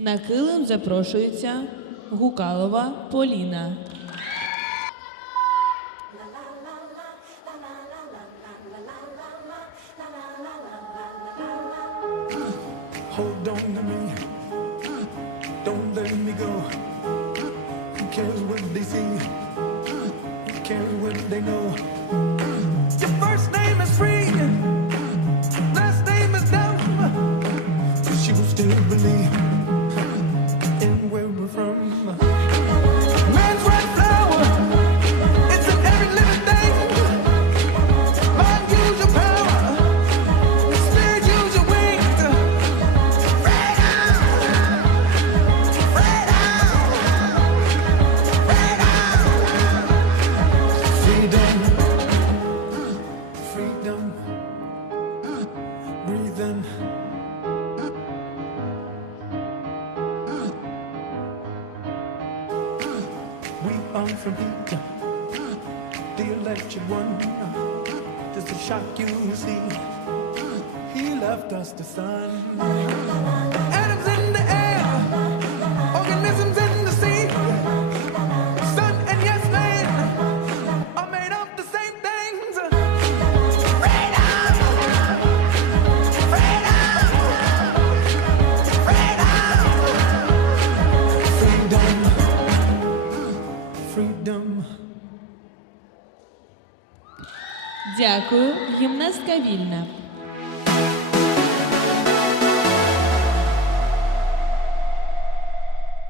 На килим запрошується Гукалова Поліна. Hold on to me. Don't let me go. Who cares what they see? Who cares what they know? Your first name is free. Last name is dumb. She will still believe freedom, breathing. We are from heat, the electric one. Just a shock you see. He left us the sun. Freedom! Дякую, гімнастка вільна.